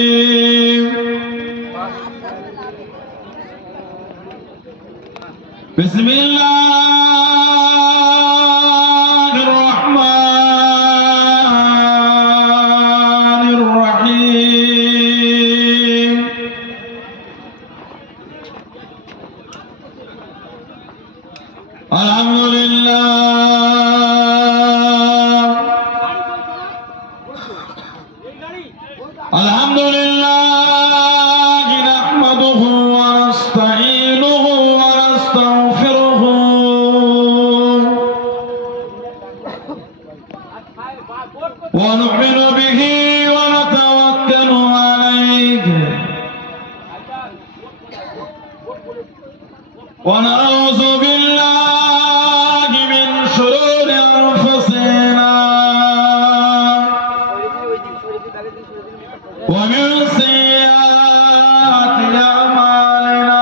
الرجيم بسم الله الرحمن الرحيم الحمد لله نحمده ونستعينه ونستغفره ونؤمن به ونتوكل عليه ونعوذ بالله من شرور أنفسنا ومن سيئات أعمالنا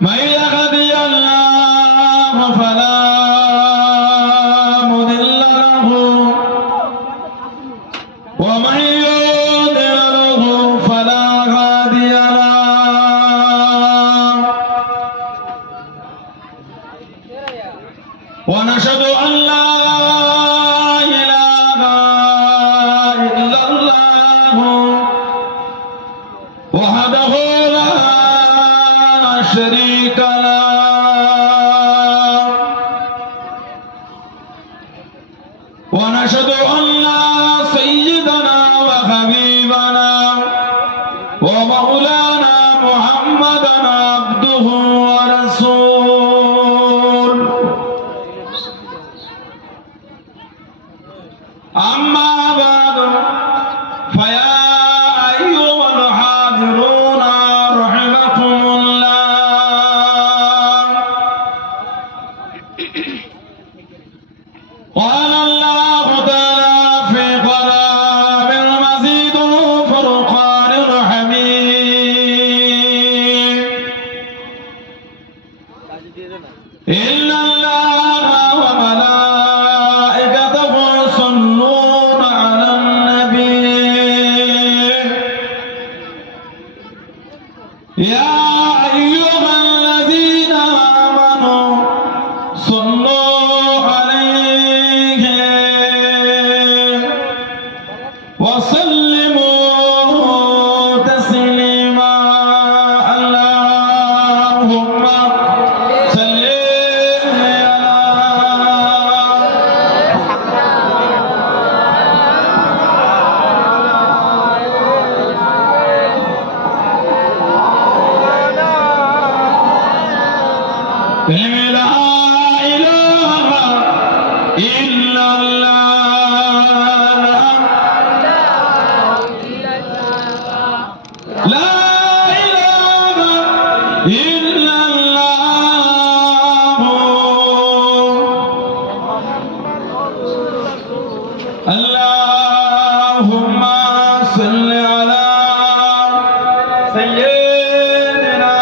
من يهدي الله فلا مضل له ومن يضلل فلا هادي له ونشهد أن لا إله إلا الله وحده لا شريك له ونشهد أن سيدنا وحبيبنا ومولانا محمدا عبده ورسوله أما بعد فيا أيها الحاضرون رحمكم الله قال الله تعالى في كلام المزيد فرقان الحميد إن الله وملائكته يصلون على النبي يا أيها الذين آمنوا صلوا عليه وسلموا تسليما اللهم صل لا إله إلا الله لا إله إلا الله اللهم صل على سيدنا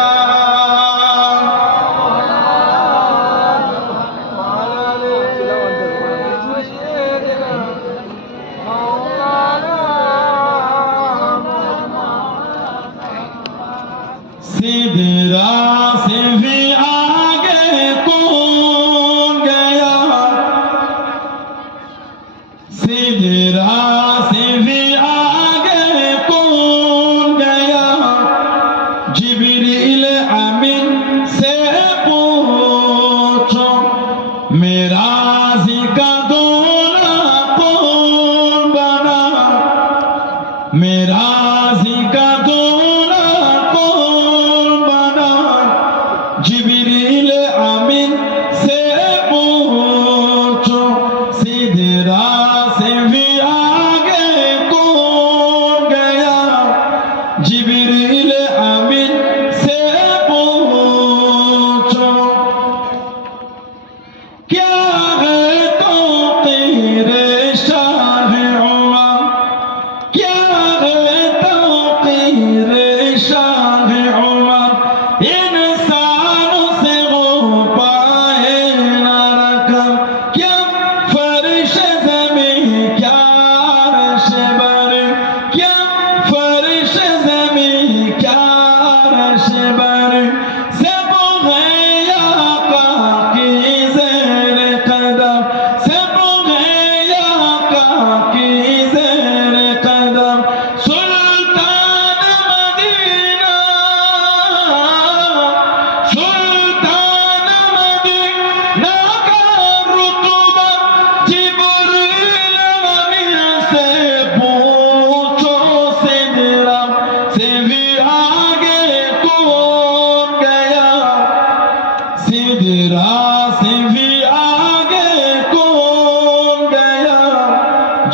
से भी आगे कौन गया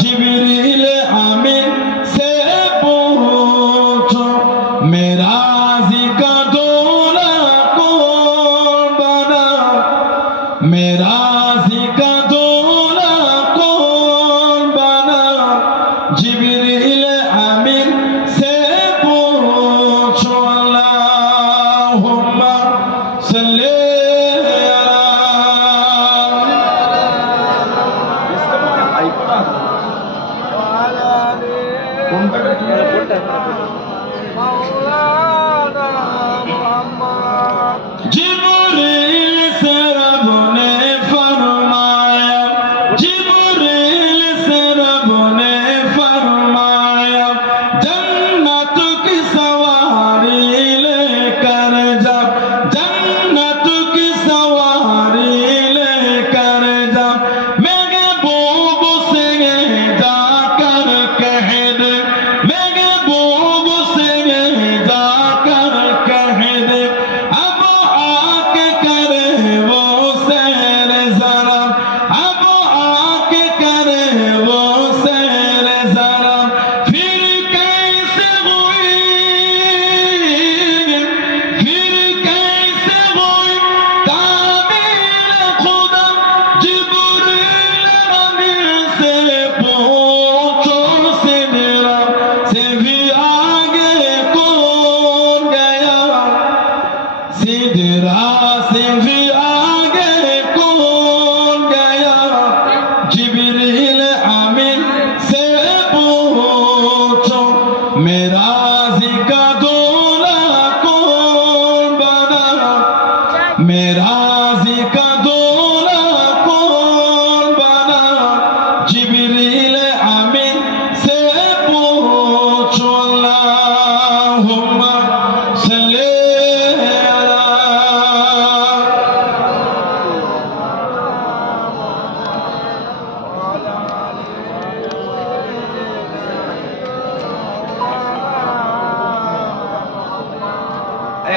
जिब्रील आमीन से पूछो मेरा जिका दूल्हा कौन बना मेरा जिका दूल्हा कौन बना जिब्रील आमीन से पूछो अल्लाहुम्मा सल्ली जिब्रील से रब ने फरमाया जिब्रील से रब ने फरमाया जन्नत की सवारी लेकर जा जन्नत की सवारी लेकर जा महबूब से जाकर कह दे महबूब से जाकर कह दे अब आके करे वो सैर जरा अब आके करे वो सैर जरा फिर कैसे हुई तामील खुदा जिब्रील अमीर से पूछो सिदरा से भी आगे कौन गया सिदरा से भी आगे कौन गया जिब्रील आमीन से पूछो मेरा जिका दूल्हा कौन बना मेरा जिका दूल्हा कौन बना जिब्रील आमीन से पूछो अल्लाहुम्मा सल्ली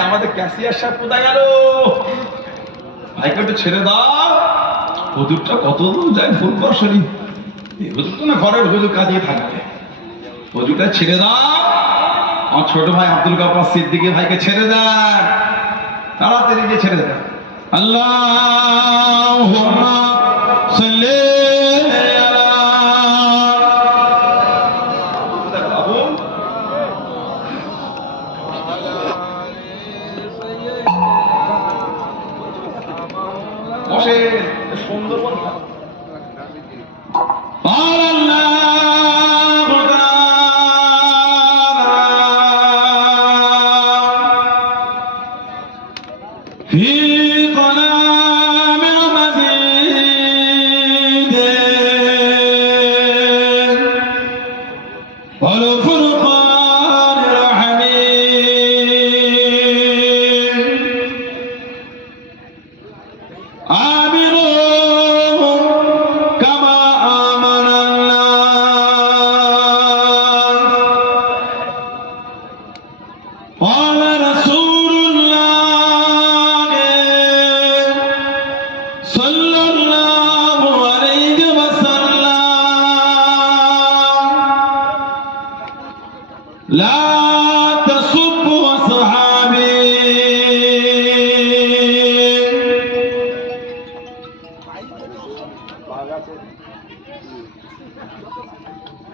আমাদের ক্যাশিয়ার সাহেব কোথায় গেল ভাইকে একটু ছেড়ে দাও হুজুরটা কত দূর যায় ফুলপুর শরীফ এই হুজুর তো না ঘরের হুজুর কাঁদিয়ে থাকবে হুজুরটা ছেড়ে দাও আমার ছোট ভাই আব্দুল গাফফার সিদ্দিকী ভাইকে ছেড়ে দেন তাড়াতাড়ি গিয়ে ছেড়ে দেন আল্লাহুম্মা সাল্লি বসে সুন্দরবন لا تسبوا أصحابي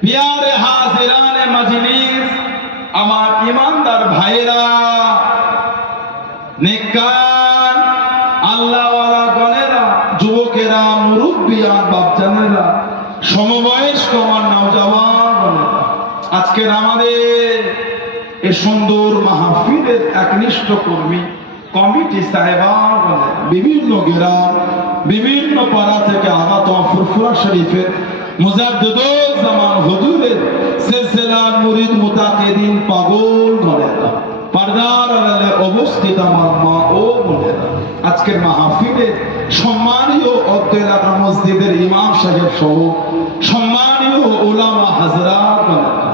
प्यारे हाजिराने मजलिस আমার ইমানদার ভাইরা নেককার আল্লাহওয়ালা গণেরা যুবকেরা মুরব্বিয়ান বাপজানেরা সমবয়স্ক আমার নওজওয়ান গণেরা আজকের আমাদের এই সুন্দর মাহফিলের একনিষ্ঠ কর্মী কমিটি সাহেবান গণেরা বিভিন্ন গ্রাম বিভিন্ন পাড়া থেকে আগত ফুরফুরা শরীফের মুজাদ্দিদুল জামান হুজুরের সিলসিলার মুরিদ মুতাকিদিন পাগল গণেরা পর্দার আড়ালে অবস্থিত আমার মা ও বোনেরা আজকের মাহফিলে সম্মানীয় অত্র এলাকা মসজিদের ইমাম সাহেব সহ সম্মানীয় উলামা হাজরাত গণেরা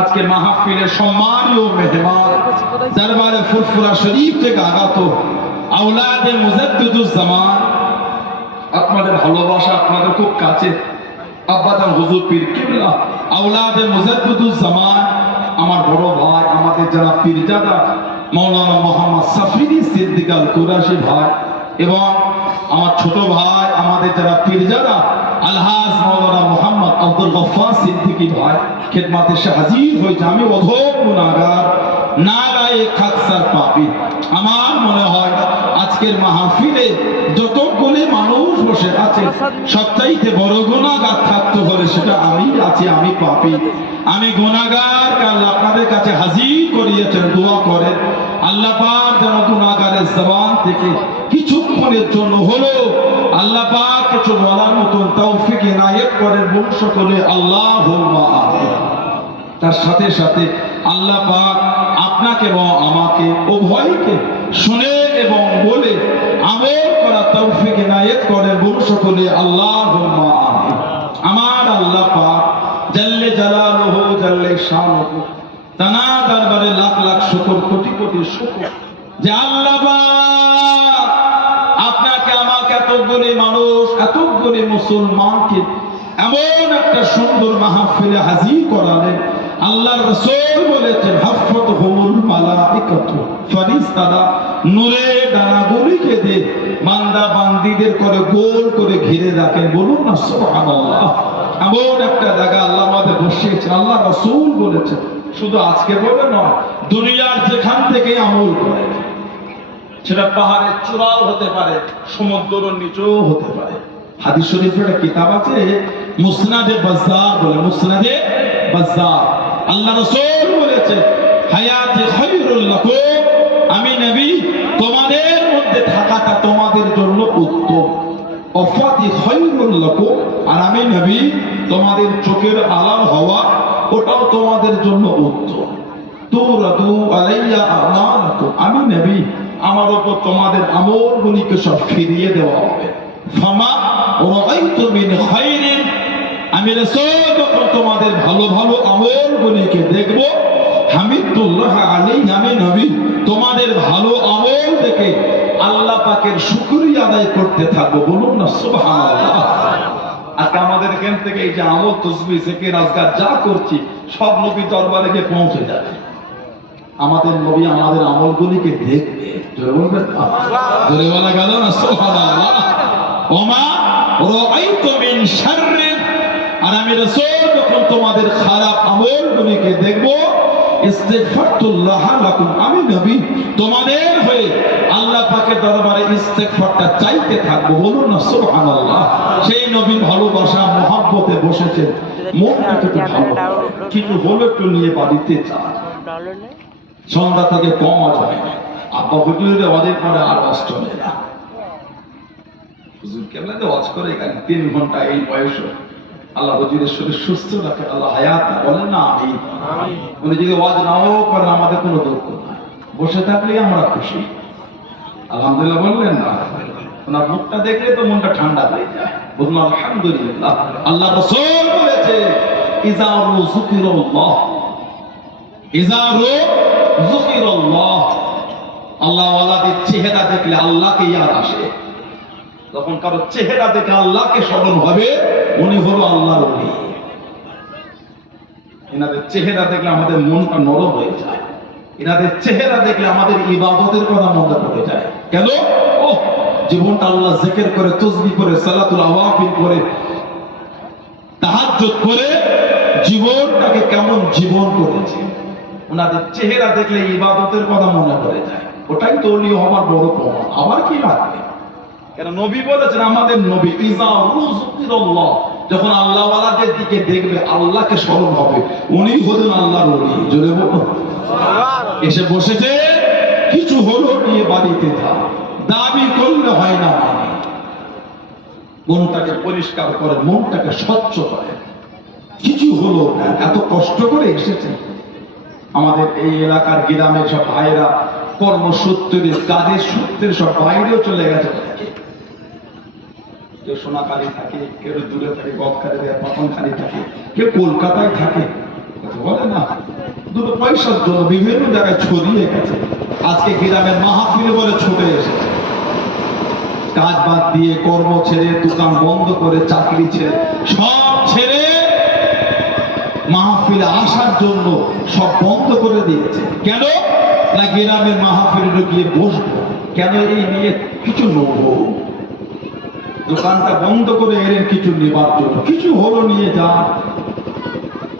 আজকে মাহফিলের সম্মানীয় মেহমান দরবারে ফুরফুরা শরীফ থেকে আগত আওলাদে মুজাদ্দিদুজ জামান, আপনাদের ভালোবাসা আপনাদের খুব কাছে। আব্বাজান হুজুর পীর কিবলা আওলাদে মুজাদ্দিদুজ জামান, আমার বড় ভাই, আমাদের যারা পীরজাদা মাওলানা মোহাম্মদ সাফিরি সিদ্দিক আল কুরাশি ভাই, এবং আমার ছোট ভাই, আমাদের যারা পীরজাদা আলহাজ মাওলানা মোহাম্মদ আব্দুল গফফার সিদ্দিকী ভাই খেদমাতে এসে হাজির হয়েছে। আমি অধম গুনাহগার, নালায়েক খাকসার পাপী। আমার মনে হয় আজকের মাহফিলে যতগুলি মানুষ বসে আছে সবচাইতে বড় গুনাহগার থাকতে হলে সেটা আমি আছি, আমি পাপী, আমি গুনাহগার। কাল আপনাদের কাছে হাজির করিয়েছেন, দোয়া করেন আল্লাহ পাক যেন গুনাহগারের জবান থেকে কিছুক্ষণের জন্য হলো আল্লাহ পাক কিছু বলার মতন তৌফিক ইনায়েত করেন। বলুন সকলে আল্লাহুম্মা আমিন। তার সাথে সাথে আল্লাহ পাক আপনাকে এবং আমাকে উভয়কে শুনে এবং বলে আমল করা তৌফিক ইনায়েত করেন। বলুন সকলে আল্লাহুম্মা আমিন। আমার আল্লাহ পাক জাল্লে জালালুহু জাল্লে শানুহু, তানা দরবারে লাখ লাখ শুকর, কোটি কোটি শুকর যে আল্লাহ পাক আপনাকে আমাকে এতগুলি মানুষ, এতগুলি মুসলমানকে এমন একটা সুন্দর মাহফিলে হাজির করালেন। আল্লাহর রাসূল বলেছেন হাফাতহুমুল মালাইকাতু, ফেরেশতারা নূরে ডানাগুলিকে দিয়ে বান্দা বান্দীদের করে গোল করে ঘিরে রাখেন। বলুন না সুবহানাল্লাহ। এমন একটা জায়গা আল্লাহ আমাদের বসিয়েছেন। আল্লাহ রাসূল বলেছেন শুধু আজকে বলে নয়, দুনিয়ার যেখান থেকে আমল করে, সেটা পাহাড়ের চূড়াও হতে পারে, সমুদ্রের নিচেও হতে পারে। হাদিস শরীফের একটা কিতাব আছে মুসনাদে বাজ্জার বলে, মুসনাদে বাজ্জার। আল্লাহ রাসূল বলেছে হায়াতে খায়রুল লাকুম, আমি নবী তোমাদের মধ্যে থাকাটা তোমাদের জন্য উত্তম। ওয়াফাতি খায়রুল লাকুম, আর আমি নবী তোমাদের চোখের আলাল হওয়া ওটাও তোমাদের জন্য উত্তম। তুরাদু আলাইয়া আমানাকুম, আমি নবী আমার উপর তোমাদের আমলগুলিকে সব ফিরিয়ে দেওয়া হবে। ফামা রাআইতু মিন খায়রিন, আমি রাসূল যখন তোমাদের ভালো ভালো আমলগুলিকে দেখব, হামিদুল্লাহ আলাইহি, আমি নবী তোমাদের ভালো আমল দেখে আল্লাহ পাকের শুকরিয়া আদায় করতে থাকবো। বলুন না সুবহানাল্লাহ। আজকে আমাদের এখান থেকে এই যে আমল তসবিহ জিকির আজকার যা করছি সব নবী দরবারে গিয়ে পৌঁছে যাবে। আমাদের নবী আমাদের আমলগুলিকে দেখবে। জোরে বলবেন না? জোরে বলা গেল না সুবহানাল্লাহ। ওমা রাআইতু মিন শাররিন, আর আমি রাসূল যখন তোমাদের খারাপ আমলগুলিকে দেখব, ইস্তিগফারতুল্লাহ লাকুম, আমি নবী তোমাদের হয়ে আল্লাহ পাকের দরবারে ইস্তিগফারটা চাইতে থাকবো। বলুন না সুবহানাল্লাহ। সেই নবী ভালোবাসা মহব্বতে বসেছেন, মনটাকে ভালো কিছু হলো একটু নিয়ে বাড়িতে চান। সন্ধ্যা থেকে কম আজ হয় না। আব্বা হুজুরের ওয়াজের পরে আর ওয়াজ চলে না। হুজুর কেবলাতে ওয়াজ করে এখানে 3 ঘন্টা এই বয়সে। আল্লাহ হুজুরের শরীর সুস্থ রাখে, আল্লাহ হায়াত বলেন না আমিন। উনি যদি ওয়াজ নাও করেন আমাদের কোনো দুঃখ নাই, বসে থাকলেই আমরা খুশি। আলহামদুলিল্লাহ বললেন না? ওনার মুখটা দেখলে তো মনটা ঠান্ডা হয়ে যায়। বলুন আলহামদুলিল্লাহ। আল্লাহ রাসূল বলেছে ইযারু যুকিরাল্লাহ, ইযারু যুকিরাল্লাহ, আল্লাহ ওয়ালাদের চেহারা দেখলে আল্লাহকে ইয়াদ আসে। যখন কারো চেহারা দেখে আল্লাহকে স্মরণ হবে, উনি হলো আল্লাহর ওলি। এনাদের চেহারা দেখলে আমাদের মনটা নরম হয়ে যায়। এনাদের চেহারা দেখলে আমাদের ইবাদতের কথা মনে পড়ে যায়। কেন? ও জীবনটা আল্লাহ জিকির করে, তাসবিহ করে, সালাতুল আওয়াবিল করে, তাহাজ্জুদ করে জীবনটাকে কেমন জীবন করেছে। ওনাদের চেহারা দেখলে ইবাদতের কথা মনে পড়ে যায়। ওটাই তো ওলি হওয়ার বড় প্রমাণ। আবার কি লাগবে? কেন নবী বলেছেন, আমাদের নবী ইযারু যুকিরাল্লাহ, যখন আল্লাহ ওয়ালাদের দিকে দেখবে আল্লাহকে স্মরণ হবে, উনি হলেন আল্লাহর ওলি। জোরে বলো সুবহানাল্লাহ। এসে বসেছে, কিছু হলো নিয়ে বাড়িতে থাক, দাবি করলে হয় না। মনটাকে পরিষ্কার করে, মনটাকে স্বচ্ছ করে। কিছু হলো না, এত কষ্ট করে এসেছে। আমাদের এই এলাকার গ্রামের সব ভাইরা কর্মসূত্রে, কাজের সূত্রে সব বাইরেও চলে গেছে। কেউ সোনাখালী থাকে, কেউ দূরে থাকে, গদখালি পাথনখালী থাকে, কেউ কলকাতায় থাকে। বলে না, দুটো পয়সার জন্য বিভিন্ন জায়গায় ছড়িয়ে গেছে। আজকে গ্রামের মাহফিলে বলে ছুটে এসেছে। কাজ বাদ দিয়ে, কর্ম ছেড়ে, দোকান বন্ধ করে, চাকরি ছেড়ে, সব ছেড়ে মাহফিলে আসার জন্য সব বন্ধ করে দিয়েছে। কেন না গ্রামের মাহফিলে গিয়ে বসবো, কেন এই নিয়ে কিছু নেবো, দোকানটা বন্ধ করে এলেন কিছু নেবার জন্য, কিছু হলো নিয়ে যা।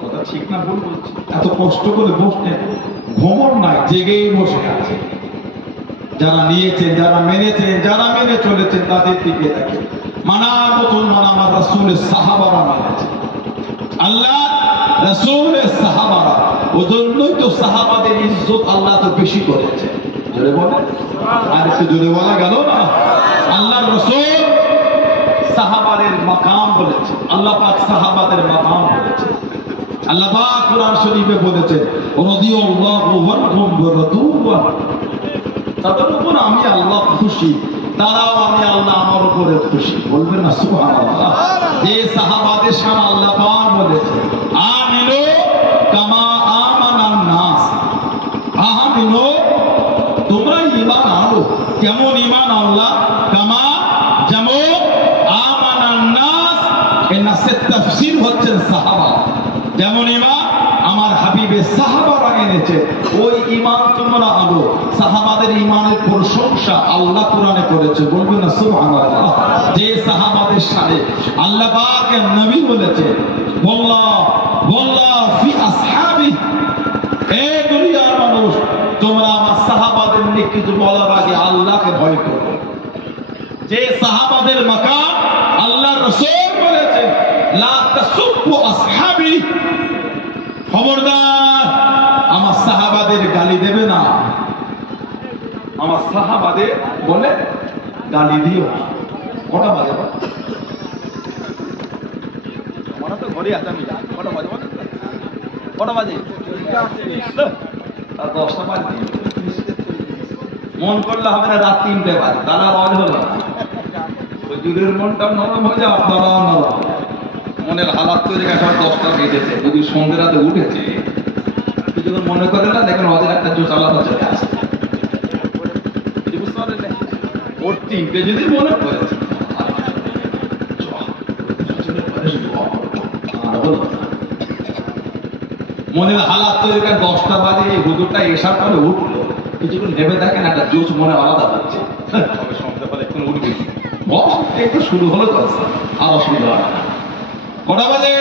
কথা ঠিক না ভুল বলছি? এত কষ্ট করে বসতেন, ঘুমর নাই, জেগেই বসে আছে। যারা নিয়েছেন, যারা মেনেছেন, যারা মেনে চলেছেন, তাদের দিকে দেখে মানার মতন আমার রাসূলের সাহাবারা মেনেছে, আল্লাহ রাসূলের সাহাবারা। ওজন্যই তো সাহাবাদের ইজ্জত আল্লাহ তো বেশি করেছে। জোরে বলে, আর একটু জোরে বলা গেল না? আল্লাহর রাসূল সাহাবাদের মাকাম বলেছে, আল্লাহ পাক সাহাবাদের মাকাম বলেছে। আল্লাহ পাক কোরআন শরীফে বলেছে, রাদিয়াল্লাহু আনহুম ওয়া রাদু আনহু, তাদের উপর আমি আল্লাহ খুশি, তারাও আমি আল্লাহ আমার উপরে খুশি। বলবেন না সুবহানাল্লাহ? যে সাহাবাদের শান আল্লাহ পাক বলেছে, আমিনু কামা আমানান নাস, আমিনু তোমরা ঈমান আনো। কেমন ঈমান আল্লাহ? কামা, যেমন, আমানান নাস, এই নাসের তাফসীর হচ্ছেন সাহাবা। যেমন ঈমান আমার হাবিবের সাহাবারা এনেছে, ওই ঈমান তোমরা আনো। সাহাবাদের ঈমানের প্রশংসা আল্লাহ কোরআনে করেছে। বলবেন না সুবহানাল্লাহ? যে সাহাবাদের সাথে আল্লাহ পাক নবী বলেছে, ওয়াল্লাহ ফি আসহাবি, হে দুনিয়ার মানুষ, তোমরা আমার সাহাবাদের নিয়ে কিছু বলার আগে আল্লাহকে ভয় করো। যে সাহাবাদের মাকাম আল্লাহর রাসূল বলেছেন, লা তাসুব্বু আসহাবি, খবরদার আমার সাহাবাদের গালি দেবে না, আমার সাহাবাদের বলে গালি দিও না। কটা বাজে? আমরা তো ঘরে আছি। আমি কটা বাজে? কটা বাজে? 10টা বাজে। মন করলে হবে না রাত 3টে বাজে, তারা আওয়াজ হলো না। হুজুরের মনটা নরম হয়ে যায়, আপনারাও নরম। মনের হালাত তৈরি এখন 10টা বেজেছে, যদি সন্ধ্যে রাতে উঠেছে যখন মনে করে না, দেখেন ওদের একটা জোশ আলাদা চলে আসে। বুঝতে পারলেন? ওর 3টে যদি মনে করেছে, মনের হালাত তৈরি করে 10টা বাজে, এই হুজুরটা এসার পরে উঠলো, কিছুক্ষণ ভেবে দেখেন একটা জোশ মনে আলাদা হচ্ছে। তবে সন্ধ্যা পরে একটু উঠবে, বস একটু শুরু হলো তো, আর অসুবিধা হয় না। কটা বাজে?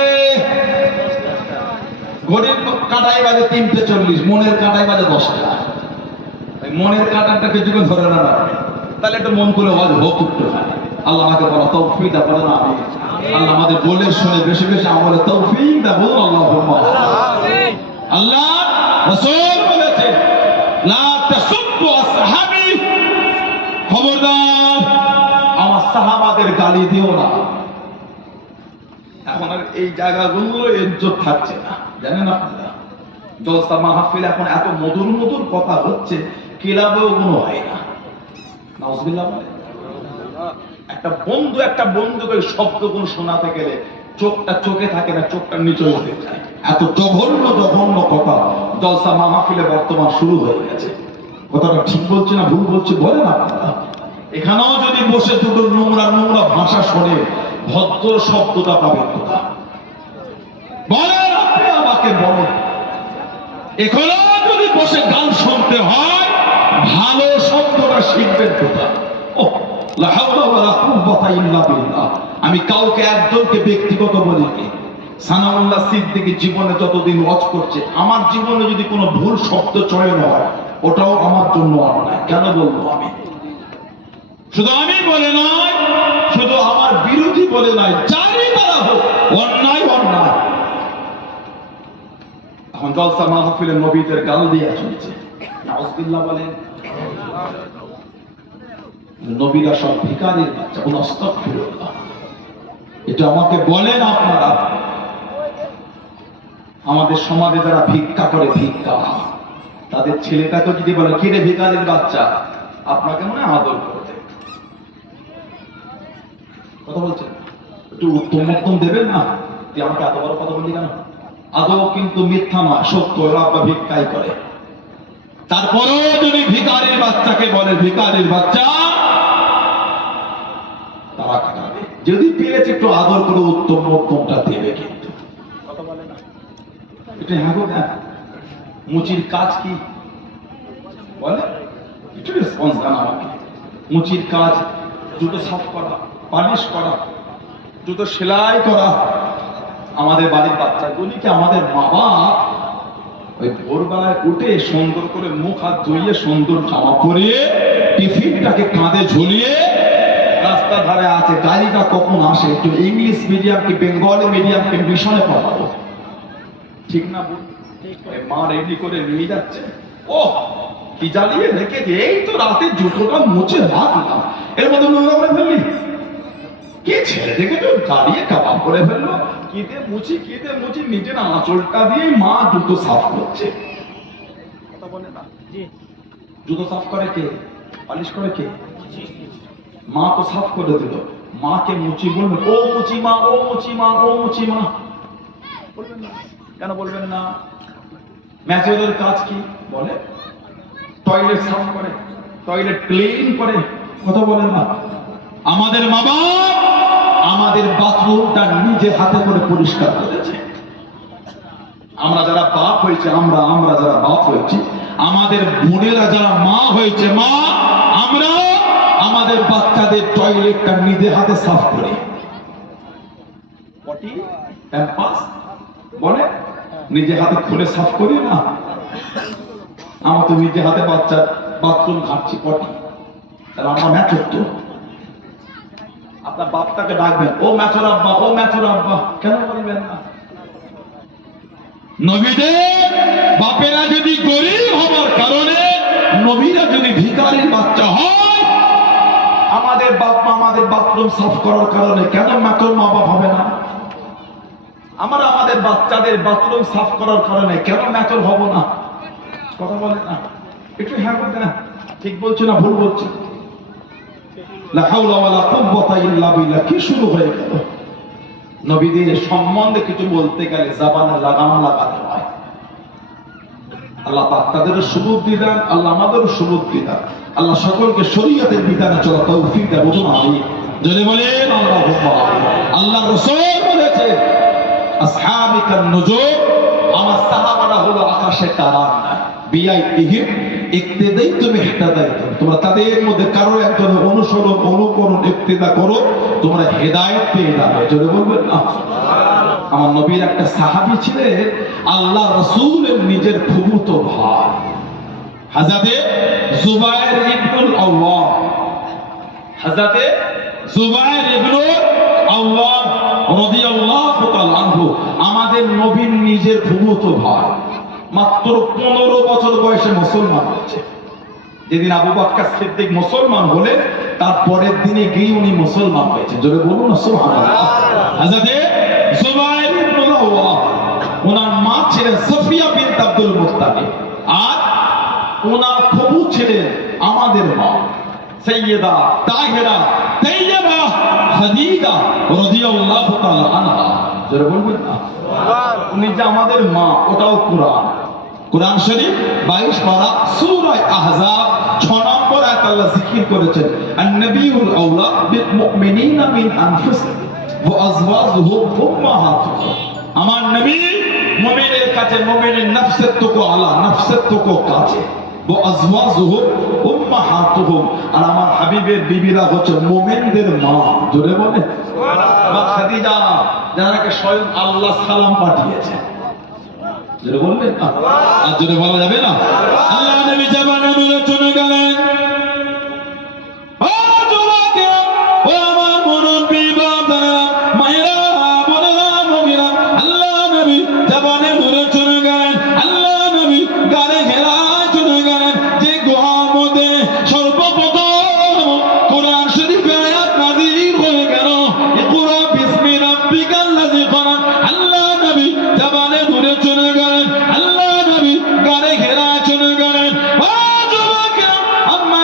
ঘড়ির কাঁটাই বাজে 3:40, মনের কাঁটাই বাজে 10টা। মনের কাঁটাটা কিছুক্ষণ ধরে না, তাহলে একটু মন করে আওয়াজ হোক উঠতে হয়। আল্লাহ আমাকে বলা তৌফিক দাও, বলেন আমিন। আল্লাহ আমাদের বলে শুনে বেশি বেশি আমলে তৌফিক দাও, বলুন আল্লাহুম্মা আমিন। আল্লাহ রাসূল বলেছে, লা তাসুব্বু আসহাবি, খবরদার আমার সাহাবাদের গালি দিও না। এখন আর এই জায়গাগুলো ইজ্জত থাকছে না, জানেন আপনারা? জলসা মাহফিল এখন এত মধুর মধুর কথা হচ্ছে, ক্লাবেও কোনো হয় না। নাউজুবিল্লাহ বলে। একটা বন্ধুকে শব্দ কোন শোনাতে গেলে চোখটা চোখে থাকে না, চোখটা নিচে উঠে যায়। এত জঘন্য জঘন্য কথা জলসা মাহফিলে বর্তমান শুরু হয়ে গেছে। কথাটা ঠিক বলছে না ভুল বলছে বলেন আপনারা? এখানেও যদি বসে দুটো নোংরা নোংরা ভাষা শোনে, ভদ্র শব্দটা পাবেন কোথা? বলেন আপনি আমাকে বলেন। এখানেও যদি বসে গান শুনতে হয়, ভালো শব্দটা শিখবেন কোথা? লা হাওলা ওয়ালা কুওয়াতা ইল্লা বিল্লাহ। আমি কাউকে একজনকে ব্যক্তিগত বলিনি। সানাউল্লাহ সিদ্দিকী জীবনে যতদিন ওয়াজ করছে, আমার জীবনে যদি কোনো ভুল শব্দ চয়ন হয়, ওটাও আমার জন্য অন্যায়। কেন বলবো আমি? শুধু আমি বলে নয়, শুধু আমার বিরোধী বলে নয়, যারই তারা হোক, অন্যায় অন্যায়। এখন জলসা মাহফিলে নবীদের গাল দিয়ে চলছে, নাউজুবিল্লাহ বলেন। নবীরা সব ভিখারির বাচ্চা, বলে আস্তাগফিরুল্লাহ। এটা আমাকে বলেন আপনারা? আমাদের সমাজে যারা ভিক্ষা করে, ভিক্ষা, তাদের ছেলেটাকে যদি বলে কি রে ভিখারির বাচ্চা, আপনাকে মনে আদর করতে। কথা বলছেন, একটু উত্তম মধ্যম দেবেন না? তুই আমাকে এত বড় কথা বললি কেন? আদৌ কিন্তু মিথ্যা নয়, সত্য। এরা আপনার ভিক্ষাই করে। তারপরেও যদি ভিখারির বাচ্চাকে বলে ভিখারির বাচ্চা, তারা কাটাবে। যদি পেরেছে একটু আদর করে উত্তম মধ্যমটা দেবে, কিন্তু কথা বলে না এটা। হ্যাঁ গো হ্যাঁ, মুচির কাজ কি বলে, একটু রেসপন্স দেন আমাকে। মুচির কাজ জুতো সাফ করা, পালিশ করা, জুতো সেলাই করা। আমাদের বাড়ির বাচ্চাগুলিকে আমাদের মা বাপ ওই ভোরবেলায় উঠে সুন্দর করে মুখ হাত ধুইয়ে সুন্দর জামা পরিয়ে টিফিনটাকে কাঁধে ঝুলিয়ে রাস্তার ধারে আছে, গাড়িটা কখন আসে, একটু ইংলিশ মিডিয়াম কি বেঙ্গলি মিডিয়াম কি মিশনে পড়াবো, ঠিক না বল? মা রেডি করে নিয়ে যাচ্ছে, ও কি জ্বালিয়ে রেখেছে, এই তো রাতে জুতোটা মুছে রাখলাম, এর মধ্যে নোংরা করে ফেললি, কে ছেড়ে দেখে তো দাঁড়িয়ে কাবাব করে ফেললো। কেঁদে মুছি নিজের আঁচলটা দিয়ে মা জুতো সাফ করছে। কথা বলে না, জুতো সাফ করে কে, পালিশ করে কে? মা তো সাফ করে দিল। মাকে মুচি বলবেন, ও মুচি মা, ও মুচি মা, ও মুচি মা বলবেন না? কেন বলবেন না? ম্যাচের কাজ কি বলে? টয়লেট সাফ করে, টয়লেট ক্লিন করে। কথা বলেন না? আমাদের মা বাবা আমাদের বাথরুমটা নিজে হাতে করে পরিষ্কার করেছে। আমরা যারা বাপ হয়েছে, আমরা যারা বাপ হয়েছি, আমাদের বোনেরা যারা মা হয়েছে, মা আমরা আমাদের বাচ্চাদের টয়লেটটা নিজে হাতে সাফ করি। পটি প্যাম্পাস বলে নিজে হাতে খুলে সাফ করি না? আমার তো নিজে হাতে বাচ্চার বাথরুম ঘাটছি, পটি। তাহলে আমার ম্যাচর তো আপনার বাপটাকে ডাকবেন, ও ম্যাচর আব্বা, ও ম্যাচর আব্বা, কেন বলবেন না? নবীদের বাপেরা যদি গরিব হবার কারণে, নবীরা যদি ভিখারির বাচ্চা হয়, আমাদের বাপ মা আমাদের বাথরুম সাফ করার কারণে কেন ম্যাচর মা বাপ হবে না? আমরা আমাদের বাচ্চাদের বাথরুম সাফ করার কারণে কেন ম্যাচর হব না? কথা বলে না? একটু হ্যাঁ বলতে না, ঠিক বলছি না ভুল বলছি? লা হাওলা ওয়ালা কুওয়াতা ইল্লা বিল্লাহ, কি শুরু হয়ে গেল? নবীদের সম্বন্ধে কিছু বলতে গেলে জবানে লাগাম লাগাতে হয়। আল্লাহ পাক তাদের সুবুদ্ধি দেন, আল্লাহ আমাদেরও সুবুদ্ধি দেন। আল্লাহ সকলকে শরীয়তের বিধানে চলা তৌফিক দেন। বলুন আমিন। জোরে বলেন আল্লাহুম্মা আমিন। আল্লাহ রাসূল বলেছে, আসহাবিকান নুজুম, আমার সাহাবারা হলো আকাশের তারা, বিআইতিহিম ইক্তিদাইতুম ইহতাদাইতুম, তোমরা তাদের মধ্যে কারো একজনের অনুসরণ অনুকরণ ইক্তিদা করো, তোমরা হেদায়েত পেয়ে যাবে। জোরে বলবেন না? আমার নবীর একটা সাহাবী ছিলেন, আল্লাহ রাসূলের নিজের ফুফুতো ভাই হযরতে জুবায়ের ইবনুল আওয়াম। হযরতে জুবায়ের ইবনুল আওয়াম রাদিয়াল্লাহু তাআলা আনহু আমাদের নবীর নিজের ফুফুতো ভাই। মাত্র 15 বছর বয়সে মুসলমান হয়েছে। যেদিন আবু বকর সিদ্দিক মুসলমান হলেন, তার পরের দিনে গিয়ে উনি মুসলমান হয়েছে। জোরে বলুন না সুবহানাল্লাহ। হযরতে জুবায়ের ইবনুল আওয়াম, ওনার মা ছিলেন সাফিয়া বিনত আব্দুল মুত্তালিব, আর ওনার ফুফু ছিলেন আমাদের মা সাইয়্যিদা তাহিরা তাইয়্যিবা খাদিজা রাদিয়াল্লাহু তাআলা আনহা। জোরে বলবেন না? উনি যে আমাদের মা, ওটাও কোরআন। কোরআন শরীফ 22 পারা সূরা আহজাব 6 নম্বর আয়াত আল্লাহ জিকির করেছেন, আন-নাবিয়ুল আওলা বিল মুমিনিনা মিন আনফুসিহিম ওয়া আজওয়াজুহুম উম্মাহাতুহুম। আমার নবী মুমিনের কাছে, মুমিনের নফসের থেকে আলা, নফসের থেকে কাছে। ওয়া আজওয়াজুহুম উম্মাহাতুহুম, আর আমার হাবিবের বিবিরা হচ্ছে মুমিনদের মা। জোরে বলে সুবহানাল্লাহ। মা খাদিজা, যারাকে স্বয়ং আল্লাহ সালাম পাঠিয়েছে। জোরে বলবেন না? আর জোরে বলা যাবে না? আল্লাহ নবী জবানে বলে চলে গেলেন, ও যুবকেরা, ও আমার মুরব্বি বাবারা, মায়েরা, বোনেরা, মুমিরা, আল্লাহ নবী জবানে বলে চলে গেলেন। আল্লাহ নবী গাড়ি ঘেরা চলে গেলেন, যে গুহার মধ্যে সর্বপ্রথম কোরআন শরীফের আয়াত নাযিল হয়ে গেল, ইকরা বিসমি রাব্বিকাল্লাযী খলাক। আল্লাহ নবী জবানে ধরে চলে গেলেন, আল্লাহ নবী গাড়ি ঘেরা চলে গেলেন। ও যুবকেরা, আম্মা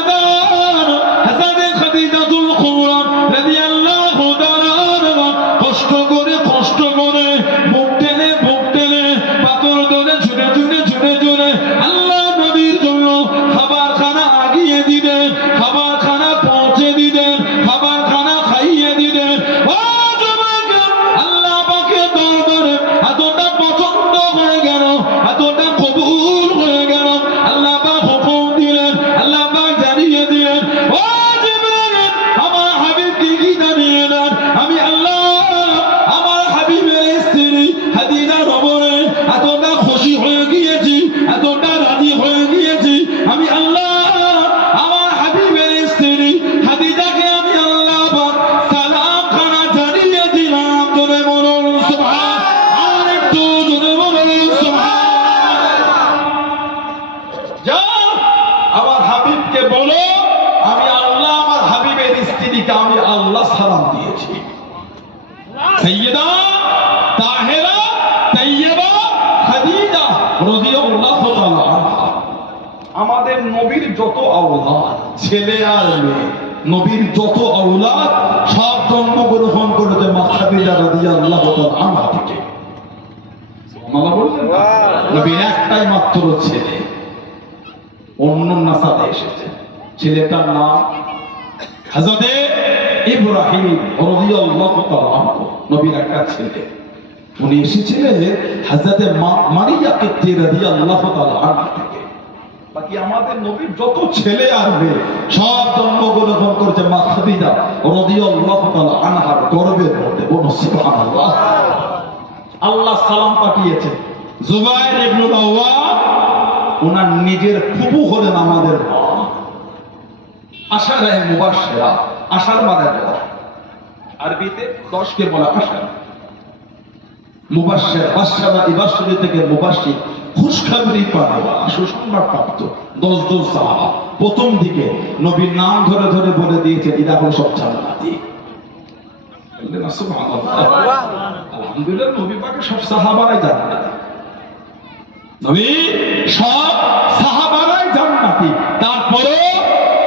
আল্লাহ সালাম দিয়েছে। সাইয়্যিদা তাহেরা তাইয়্যিবা খাদিজা রাদিয়াল্লাহু তাআলা আনহা, আমাদের নবীর যত আওলাদ ছেলে আর মেয়ে, নবীর যত আওলাদ সব জন্মগ্রহণ করেছে মা খাদিজা রাদিয়াল্লাহু তাআলা আনহা থেকে। সুবহানাল্লাহ বলছেন। নবীর একটাই মাত্র ছেলে, অন্য নাসাবে এসেছে। ছেলেটার নাম হযরতে ইব্রাহিম রাদিয়াল্লাহু তাআলা আনহু। নবীর একটা ছেলে, উনি এসেছিলেন হযরতে মারিয়া কিবতি রাদিয়াল্লাহু তাআলা আনহা থেকে। বাকি আমাদের নবীর যত ছেলে আর মেয়ে সব জন্মগ্রহণ করেছে মা খাদিজা রাদিয়াল্লাহু তাআলা আনহার গর্ভের মধ্যে। বলুন সুবহানাল্লাহ। আল্লাহ সালাম পাঠিয়েছেন। জুবাইর ইবনুল আওয়াম ওনার নিজের ফুফু হলেন আমাদের মা। আশারায়ে মুবাশশিরা, আশার মানে 10, আরবিতে 10 কে বলা আশার। মুবাশশির, বাশশারা ইবাশশির থেকে মুবাশশির, খুশখবরি পাওয়া, সুসংবাদ প্রাপ্ত 10 জন সাহাবা। প্রথম দিকে নবীর নাম ধরে ধরে বলে দিয়েছেন এরা হলো সব জান্নাতি। সুবহানাল্লাহ, আলহামদুলিল্লাহ। নবী পাকের সব সাহাবারাই জান্নাতি, নবী সব সাহাবারাই জান্নাতি। তারপরে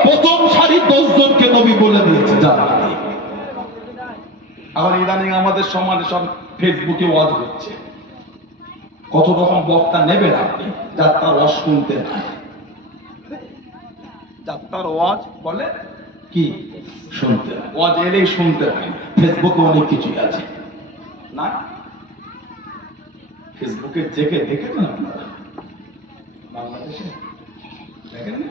প্রথম সারি 10 জনকে নবী বলে দিয়েছে জান্নাতি। আবার ইদানিং আমাদের সমাজে সব ফেসবুকে ওয়াজ হচ্ছে। কত রকম বক্তা নেবেন আপনি, যার তার ওয়াজ শুনতে নাই, যার তার ওয়াজ বলে কি শুনতে হয়, ওয়াজ এলেই শুনতে হয়। ফেসবুকে অনেক কিছুই আছে না, ফেসবুকে দেখে দেখেছেন আপনারা বাংলাদেশে দেখেন না?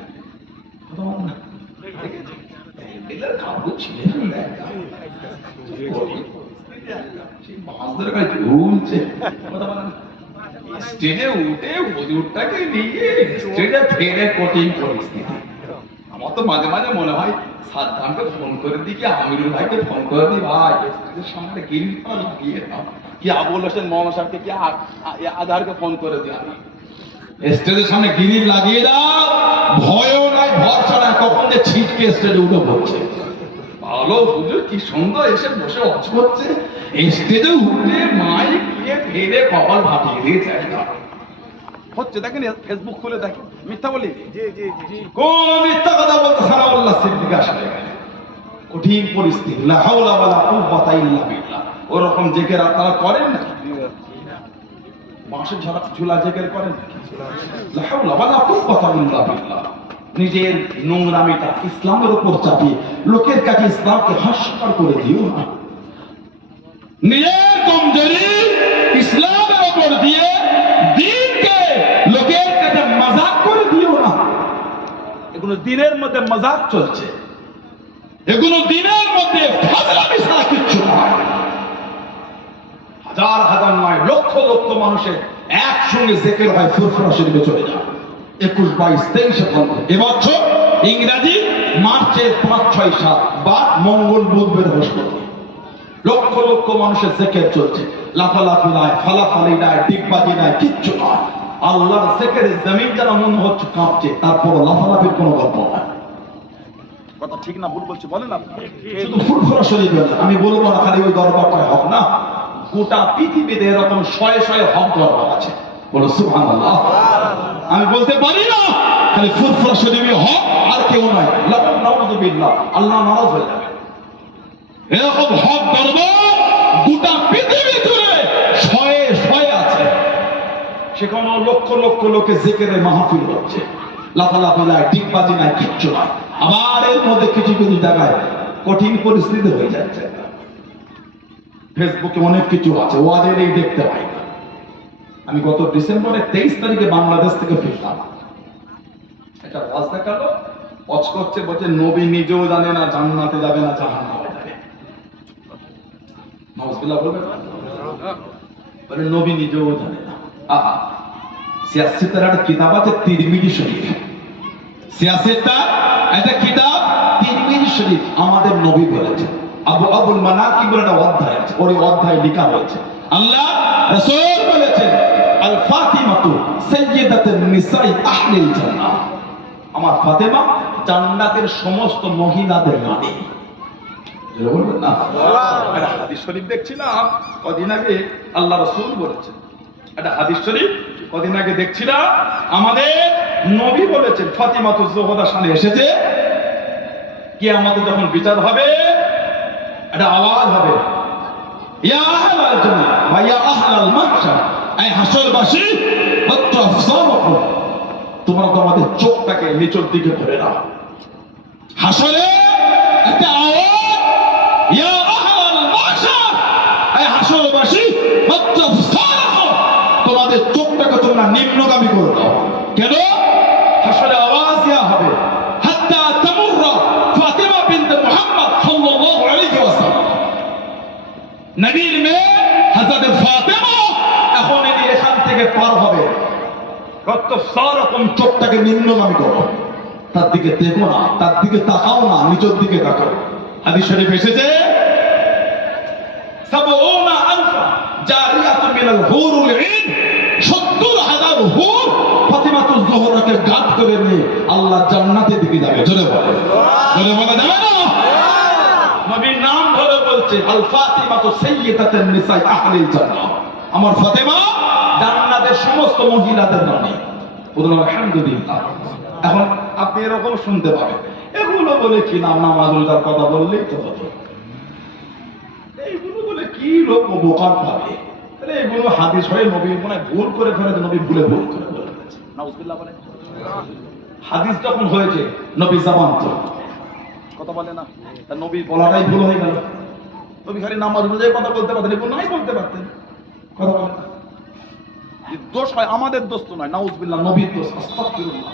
স্টেজে উঠে হুজুরটাকে নিয়ে স্টেজে ফেরে কঠিন পরিস্থিতি। আমার তো মাঝে মাঝে মনে হয় সাদ্দামকে ফোন করে দিই, কি আমিরুল ভাইকে ফোন করে দিই, ভাই স্টেজের সামনে গিরিল লাগিয়ে দাও, কি আবুল হোসেন মৌলানা সাহেবকে, কি আজহারকে ফোন করে দিই, আমি স্টেজের সামনে গিরিল লাগিয়ে দাও, ভয়ও নাই ভরসা নাই, কখন যে ছিটকে স্টেজে উঠে পড়ছে। ভালো হুজুর কি সুন্দর এসে বসে ওয়াজ করছে, স্টেজে উঠে মাইক নিয়ে ফেলে কপাল ফাটিয়ে দিয়ে যায় না হচ্ছে। দেখেন ফেসবুক খুলে দেখেন, মিথ্যা বলি? কোন মিথ্যা কথা বলতে সানাউল্লাহ সিদ্দিক আসলে কঠিন পরিস্থিতি। লা হাওলা ওয়ালা কুওয়াতা ইল্লা বিল্লাহ। ওরকম জিকির আপনারা করেন না? মাসে ঝুলা জিকির করেন না? লা হাওলা ওয়ালা কুওয়াতা ইল্লা বিল্লাহ। নিজের নোংরামিটা ইসলামের উপর চাপিয়ে লোকের কাছে ইসলামকে হাস্যকর করে দিও না। নিজের কমজোরি ইসলামের উপর দিয়ে দ্বীনকে লোকের কাছে মজাক করে দিও না। এগুলো দিনের মধ্যে মজাক চলছে, এগুলো দিনের মধ্যে ফাজলামি ছাড়া কিচ্ছু নয়। হাজার হাজার নয়, লক্ষ লক্ষ মানুষের একসঙ্গে জিকির হয়, ফুরফুরা শরীফে চলে যায়। 21, 22, 23 এবছর ইংরেজি মার্চের 5, 6, 7 বা মঙ্গল বুধ বৃহস্পতি লক্ষ লক্ষ মানুষের জিকির চলছে। লাফালাফি নাই, ফালাফালি নাই, ডিগবাজি নাই, কিচ্ছু নয়। আল্লাহর জিকিরে জমিন যেন মনে হচ্ছে কাঁপছে, তারপর লাফালাফির কোনো গল্প নাই। কথা ঠিক না ভুল বলছি বলেন আপনি? শুধু ফুরফুরা শরীফ আমি বলবো না খালি ওই দরবারটাই হক না, গোটা পৃথিবীতে এরকম শয়ে শয়ে হক দরবার আছে। বলো সুবহানাল্লাহ। আমি বলতে পারি না খালি ফুরফুরা শরীফই হক আর কেউ নাই, নাউযুবিল্লাহ, আল্লাহ নারাজ হয়ে যাবে। এরকম হক দরবার গোটা পৃথিবী জুড়ে শয়ে শয়ে আছে, সেখানে লক্ষ লক্ষ লোকে জিকিরে মাহফিল হচ্ছে, লাফালাফি নাই, ডিগবাজি নাই, কিচ্ছু নাই। আবার এর মধ্যে কিছু কিছু জায়গায় কঠিন পরিস্থিতি হয়ে যাচ্ছে। ফেসবুকে অনেক কিছু আছে, ওয়াজের এই দেখতে পাই না। আমি গত ডিসেম্বরের 23 তারিখে বাংলাদেশ থেকে ফিরলাম, একটা ওয়াজ দেখালো, ওয়াজ করছে, বলছে নবী নিজেও জানে না জান্নাতে যাবে না জাহান্নামে যাবে। নাউজুবিল্লাহ বলবেন? বলে নবী নিজেও জানে না। সিয়াসেতের একটা কিতাব আছে তিরমিজি শরীফ, সিয়াসেতের একটা কিতাব তিরমিজি শরীফ, আমাদের নবী বলেছেন। আবুল মানাকিব বলে একটা অধ্যায় আছে, ওই অধ্যায়ে লেখা হয়েছে আল্লাহ রাসূল বলেছেন আল ফাতিমাতু সাইয়্যিদাতুন নিসাই আহলিল জান্নাহ, আমার ফাতেমা জান্নাতের সমস্ত মহিলাদের রানী। বলবেন না? একটা হাদিস শরীফ দেখছিলাম কদিন আগে, আল্লাহ রাসূল বলেছেন, একটা হাদিস শরীফ কদিন আগে দেখছিলাম, আমাদের নবী বলেছেন, ফাতিমাতুজ জোহরা সামনে এসেছে, কিয়ামতে যখন বিচার হবে একটা আওয়াজ হবে, ইয়া আহলাল জান্নাহ ওয়া ইয়া আহলাল মাহশার, এই হাসরবাসী আফসারুকুম, তোমরা তোমাদের চোখটাকে নিচের দিকে ধরে নাও। হাসরে একটা আওয়াজ, ইয়া আহলাল মাহশার, এই হাসরবাসী আফসারুকুম, তোমাদের চোখটাকে তোমরা নিম্নগামী করে দাও। কেন? হাসরে আওয়াজ দেওয়া হবে, হাত্তা তামুররা ফাতিমা বিনত মুহাম্মদ সাল্লাল্লাহু আলাইহি ওয়াসাল্লাম, নবীর মেয়ে হযরত ফাতিমা এখন ইনি এখান থেকে পার হবে, রক্তস্বরকম চোখটাকে নিম্নগামী করো, তার দিকে দেখো না, তার দিকে তাকাও না, নিচের দিকে তাকাও। হাদিস শরীফ এসেছে, সাবউনা আলফা জারিয়াতুন মিনাল হুরুল ঈন, ৭০,০০০ হুর ফাতিমাতুজ জোহরাকে গাদ করে নিয়ে আল্লাহ জান্নাতের দিকে যাবে। জোরে বলে, জোরে বলা যাবে না? নবীর নাম ধরে বলছে, আল ফাতিমাতু সাইয়্যিদাতুন নিসাই আহলিল জান্নাহ, আমার ফাতেমা জান্নাতের সমস্ত মহিলাদের রানী। বলুন আলহামদুলিল্লাহ। এখন আপনি এরকম শুনতে পাবেন, এগুলো বলে কি নাম, নামাজ রোজার কথা বললেই তো হতো, এইগুলো বলে কি লোক বোকার পাবে, তাহলে এগুলো হাদিস হয়ে নবী মনে ভুল করে ফেলেছে, নবী ভুলে ভুল করে ফেলেছে। নাউজুবিল্লাহ বলে, হাদিস যখন হয়েছে নবী জামান তো কথা বলে না, তার নবী বলাটাই ভুল হয়ে গেল। নবী খালি নামাজ রোজার কথা বলতে পারতেন, এগুলো নাই বলতে পারতেন, কথা বলে না। দোষ হয় আমাদের দোষ তো নয়, নাউজুবিল্লাহ, নবীর দোষ। আস্তাগফিরুল্লাহ।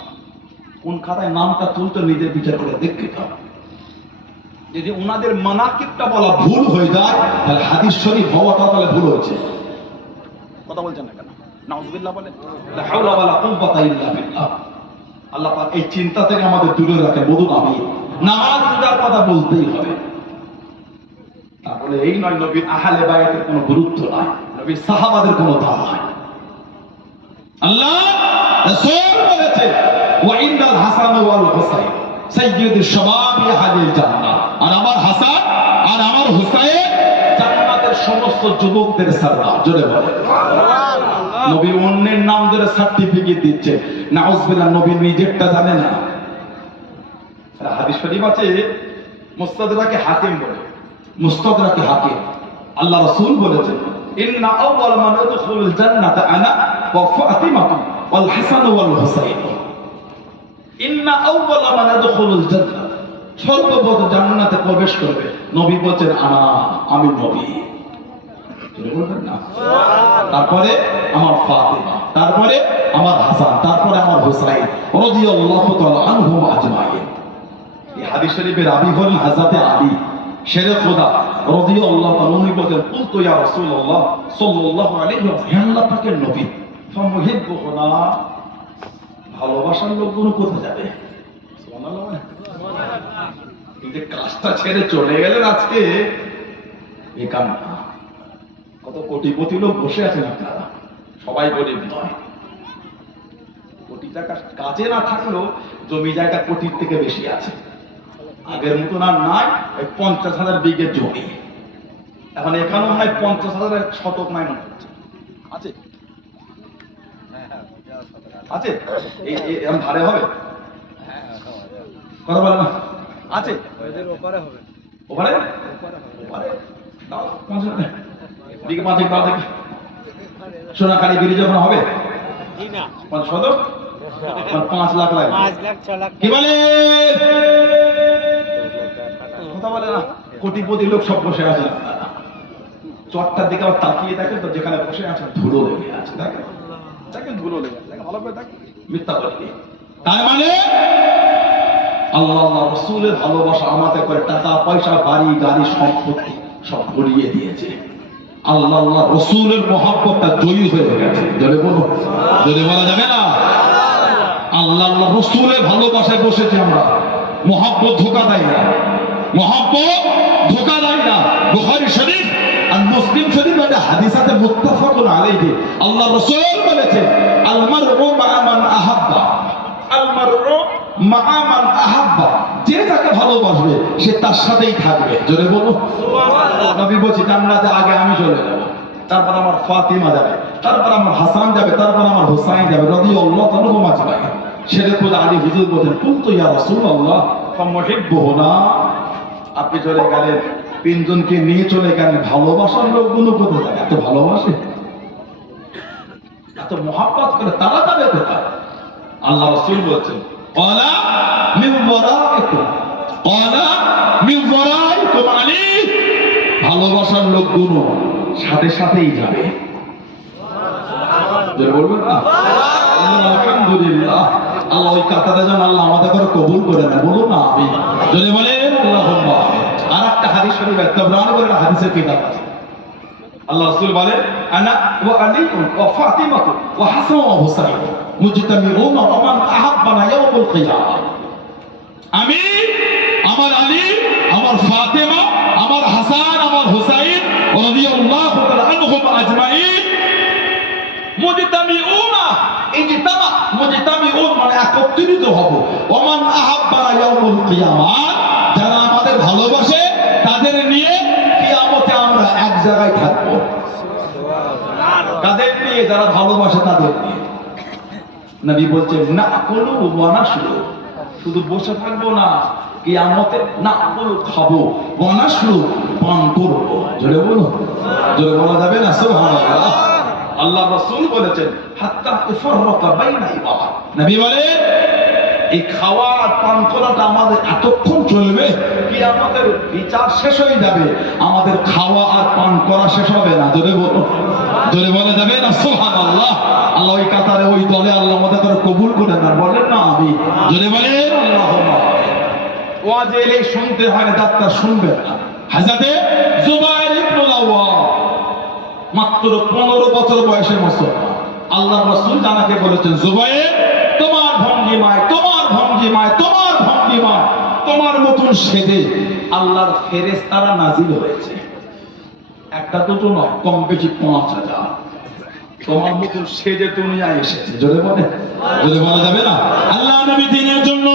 কোন খাতায় নামটা তুলতে নিজের বিচার করে দেখতে হবে। যদি ওনাদের মানাকিবটা বলা ভুল হয়ে যায়, তাহলে হাদিস শরীফ হওয়াটা তাহলে ভুল হয়েছে। কথা বলছেন না কেন? নাউজুবিল্লাহ বলেন, লা হাওলা ওয়ালা কুওয়াতা ইল্লা বিল্লাহ। আল্লাহ পাক এই চিন্তা থেকে আমাদের দূরে রাখেন। বলুন আমি নামাজ রোজার কথা বলতেই হবে। তাহলে এই নয় নবীর আহলে বায়াতের কোনো গুরুত্ব নাই, নবীর সাহাবাদের কোনো দাম নাই। আল্লাহ রাসূল বলেছে, ওয়া ইন্নাল হাসান ওয়াল হুসাইন সাইয়্যিদুশ শাবাবি আহলিল জান্নাহ, আর আমার হাসান আর আমার হুসাইন জান্নাতের সমস্ত যুবকদের সরদার। জোরে বলে সুবহানাল্লাহ। নবী অন্যের নাম ধরে সার্টিফিকেট দিচ্ছে, নাউজুবিল্লাহ, নবী নিজেরটা জানে না। হাদিস শরীফ আছে, মুস্তাদরাকে হাকিম বলে, মুস্তাদরাকে হাকিম, আল্লাহ রাসূল বলেছেন, ইন্না আউওয়াল মান ইয়াদখুলুল জান্নাতা আনা ওয়া ফাতিমাতু ওয়াল হাসান ওয়াল হুসাইন। ইন্না আউওয়াল মান ইয়াদখুলুল জান্নাহ, সর্বপ্রথম জান্নাতে প্রবেশ করবে নবী বলেন, আনা, আমি নবী। বলবেন না? তারপরে আমার ফাতিমা, তারপরে আমার হাসান, তারপরে আমার হুসাইন রাদিয়াল্লাহু তাআলা আনহুম আজমাইন। এই হাদিস শরীফের রাবী হলেন হযরত আলী শেরে খোদা রাদিয়াল্লাহু তাআলা। উনি বলেন, কুলতু ইয়া রাসূলুল্লাহ সাল্লাল্লাহু আলাইহি ওয়াসাল্লাম, হে আল্লাহ পাকের নবী, ফামুহিব্বুনা, ভালোবাসার লোকগুলো কোথায় যাবে? সুবহানাল্লাহ। এই যে কাজটা ছেড়ে চলে গেলেন আজকে, এই কাম কত কোটিপতি লোক বসে আছেন আপনারা, সবাই গরিব নয়। কোটি টাকা কাজে না থাকলেও জমি জায়গা কোটির থেকে বেশি আছে। আগের মতন আর নাই, 50,000 বিঘে জমি। এখন এখানেও নাই 50,000 শতক নাই মনে হচ্ছে, আছে আছে, এই ধারে হবে কথা বলে না, আছে ওপারে হবে, ওপারে ওপারে দাও 50 দিকে 5 দাও দেখি। সোনাখালী ব্রিজ যখন হবে না 5 লাখ লাগে, 5 লাখ 6 লাখ কি বলে কথা বলে না। কোটিপতি লোক সব বসে আছে, চটটার দিকে আবার তাকিয়ে দেখেন তো, যেখানে বসে আছে ধুলো লেগে আছে, দেখেন দেখেন ধুলো লেগে আছে, ভালো করে দেখেন, মিথ্যা বলি। তার মানে আল্লাহ রাসূলের ভালোবাসা আমাদের করে টাকা পয়সা বাড়ি গাড়ি সম্পত্তি সব ভরিয়ে দিয়েছে। আল্লাহ রাসূলের মহব্বতটা জয়ী হয়ে গেছে। জোরে বলো, জোরে বলা যাবে না? আল্লাহ রাসূলের ভালোবাসায় বসেছি আমরা, মহব্বত ধোঁকা দেয় না, মহব্বত ধোঁকা দেয় না। বুখারী শরীফ আর মুসলিম শরীফ একটা হাদিস আছে মুত্তাফাকুন আলাইহি, আল্লাহ রাসূল বলেছেন, আল মারউ মা মান আহাব্বা, আল মারউ মা মান আহাব্বা, যে যাকে ভালোবাসবে সে তার সাথেই থাকবে। জোরে বলো নবী বলছি জান্নাতে আগে আমি চলে যাব, তারপর আমার ফাতিমা যাবে, তারপর আমার হাসান যাবে, তারপর আমার হুসাইন যাবে রাদিয়াল্লাহু তাআলা আজমাইন। শেরে খোদ আলী হুজুর বলেন কুনতু ইয়া রাসূলুল্লাহ ফামুহিব্বুনা, আপনি চলে গেলেন, তিনজনকে নিয়ে চলে গেলেন, ভালোবাসার লোকগুলো কোথায় যাবে? এত ভালোবাসে, এত মহাব্বত করে তারা যাবে কোথায়? আল্লাহ রাসূল বলছেন ক্বালা মিন ওয়ারাইকুম, ক্বালা মিন ওয়ারাইকুম আলী, ভালোবাসার লোকগুলো সাথে সাথেই যাবে। বলবেন না আলহামদুলিল্লাহ। আল্লাহ ওই কাতারে যেন আল্লাহ আমাদের করে কবুল করে নেয়, বলুন না আমি যদি বলেন আল্লাহুম্মা। আর একটা হাদিস শরীফ তাবরানী করে হাদিসের কিতাব আছে, আল্লাহ রাসূল বলেন আনা ওয়া আলী ওয়া ফাতিমা ওয়া হাসান ওয়া হুসাইন মুজতামিউনা ওয়া মান আহাব্বানা ইয়াউমুল কিয়ামা, আমি, আমার আলী, আমার ফাতিমা, আমার হাসান, আমার হুসাইন রাদিয়াল্লাহু তাআলা আনহুম আজমাইন, মুজতামিউনা, ইজতামা, মুজতামিউন মানে একত্রিত হব, ওয়া মান আহাব্বানা ইয়াউমুল কিয়ামা, যারা আমাদের ভালোবাসে তাদের নিয়ে কিয়ামতে আমরা এক জায়গায় থাকবো। কাদের নিয়ে? যারা ভালোবাসে তাদের নিয়ে। নবী বলছেন না কুলু ওয়া নাশরু, শুধু বসে থাকবো না, কিয়ামতে না কুলু খাবো, ওয়া নাশরু পান করবো। জোরে বলো, জোরে বলা যাবে না সুবহানাল্লাহ। আল্লাহ রাসূল বলেছেন হাত্তা ইফররাকা বাইনা ইবাদ, নবী বলে এই খাওয়া আর পান করাটা আমাদের এতক্ষণ চলবে, কিয়ামতের বিচার শেষ হয়ে যাবে, আমাদের খাওয়া আর পান করা শেষ হবে না। জোরে বলো, জোরে বলা যাবে না সুবহানাল্লাহ। আল্লাহ ওই কাতারে ওই দলে আল্লাহ আমাদের করে কবুল করে না, বলেন না আমি জোরে বলেন আল্লাহুম্মা। ওয়াজ এলে শুনতে হয় না, ডাক্তার শুনবেন না। হযরতে জুবাইর ইবনুল আওয়াম মাত্র 15 বছর বয়সে মুসলমান। আল্লাহ রাসূল জানাকে বলেছেন জুবাইর তোমার ভঙ্গিমায়, তোমার ভঙ্গিমায়, তোমার ভঙ্গিমায়, তোমার মতন সেজে আল্লাহর ফেরেশতারা নাজিল হয়েছে, একটা দুটো নয়, কম বেশি 5000 তোমার মতন সেজে দুনিয়ায় এসেছে। জোরে বলে, জোরে বলা যাবে না। আল্লাহ নবী দিনের জন্য